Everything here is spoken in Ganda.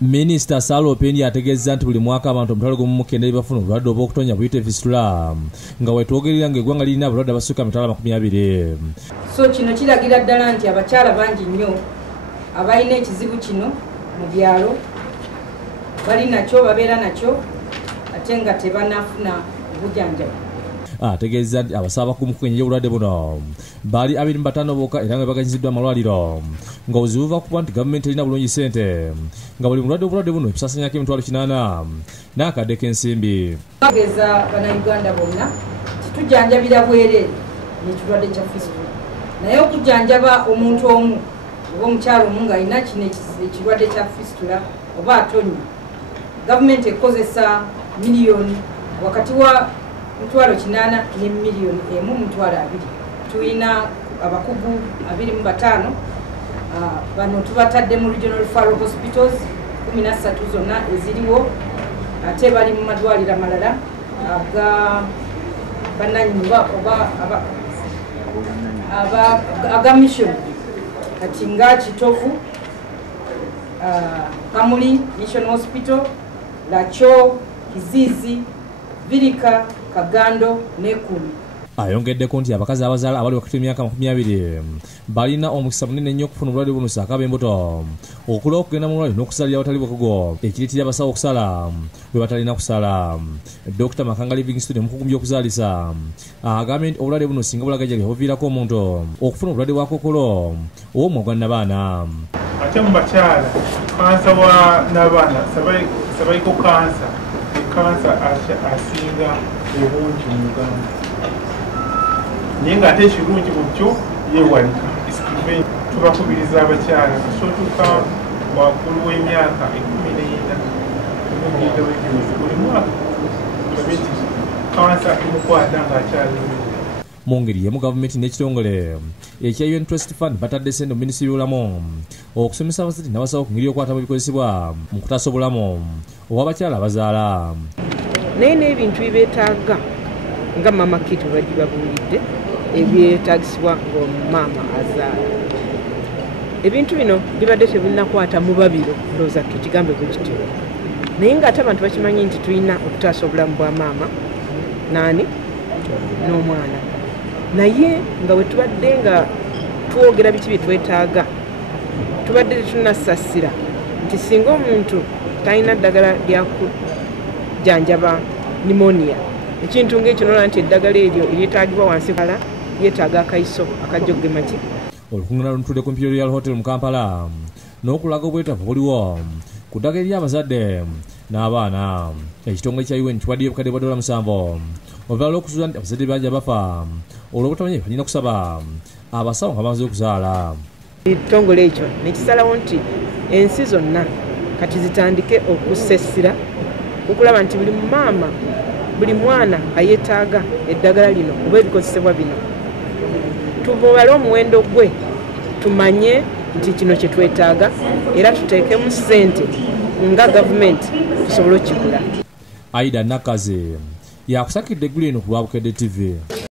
Minister Salo Opendi ategeeza nti buli mwaka abantu omutwalo gumu mu kenda bafuna obulwadde obw'okutonya buyite fistula nga wetwogerera ng'eggwanga lirina abalwadde abasukka mitwalo 20. So kino kiragira ddala nti abakyala bangi nnyo abalina ekizibu kino mu byalo bali nakyo babeera nakyo ate nga tebanafuna obujjanjabi. Ategeeza nti abasaba ku mukwenye obulwadde buno bali 25 bokka era nga baganyiziddwa amalwaliro nga obuzibu buva kuba nti gavumenti erina bulungi ssente nga buli mulwadde buno ebisasanyiako emitwalo 80 n'akadde k'ensimbi. Bageza bannayuganda bonna titujjanjabira bwereere n'ekirwadde kya fistula naye okujjanjaba omuntu omu oba omukyalo omu ng'alina kino ekirwadde kya fistula oba atonya gavumenti ekozesa miliyoni wakati wa mutwalo 8 ne miliyoni 1.2. Tulina abakugu 25 bano tubatadde mu Regional Referral Hospitals 13 zonna eziriwo ate bali mu madwaliro amalala aga bananyumba oba aga mission kati nga Kitovu, Kamuli Mission Hospital, Lacho, Kizizi, Virika, Kagando ne Kumi. Ayongeddeko nti abakazi abazaala abali wakati w'emyaka 20 balina omukisa munene nnyo okufuna obulwadde buno sakaba embuto okula okugenda mu lwaliro n'okusalira awatali bukugo ekiriitira abasawo okusala bwe batalina kusala. Dr. Makanga Livingstone omukugu mu by'okuzaalisa agambye nti obulwadde buno singa bulagajjalira buviirako omuntu okufuna obulwadde bwa kokolo ow'omwogwa n'abaana. Ate mu bakyala kansa n'abaana sabaliko kansa asinga obungi mu Uganda naye ng'ate ekirungi mu kyo yeewalika tubakubiriza abakyala kasootuka waggulu w'emyaka 14 omugenda w'ejozi buli mwaka babiti kansa emukwata ng'akyali. Mu ngeri yemu gavumenti n'ekitongole ekya UN Trust Fund batadde ssente mu minisitule y'obulamu okusomesa abasati n'abasawo ku ngeri y'okwata mu bikozesebwa mu kutaasa obulamu obw'abakyala abazaala. Naye n'ebintu ebyetaaga nga mama kit bwe babuulidde ebyetaagisibwa ng'omumama azaala ebintu bino bibadde tebinnakwata mu babiro ndowooza tukigambe bwe kityo naye ng'ate abantu bakimanyi nti tulina okutaasa obulamu bwa maama n'omwana naye nga bwe tubadde nga twogera biki bye twetaaga tubadde tetunasaasira nti singa omuntu talina ddagala lyakujjanjaba pneumonia ekintu ng'ekyo nola nti eddagala eryo eryetaagibwa wansi kala yeetaaga akayiso akajja okugema ki. Olukungaana luntudde ku Imperial Hotel mu Kampala n'okulaga obwetaavu buliwo ku ddagala ery'abazadde n'abaana. Ekitongole kya UN kiwaddeyo obukadde bwa $7 oluvannyuma lw'okuzuula nti abazadde bangi bafa olw'obutamanya bye balina okusaba abasawo nga bamaze okuzaala. Ekitongole ekyo ne kisalawo nti ensi zonna kati zitandike okusesira okulaba nti buli maama buli mwana ayeetaaga eddagala lino oba ebikozesebwa bino tubale omuwendo gwe tumanye nti kino kye twetaaga era tuteekemu ssente nga gavumenti tusobole okigula. Aida Nakaze yakusakidde eggulu eno ku Lwabukedde TV.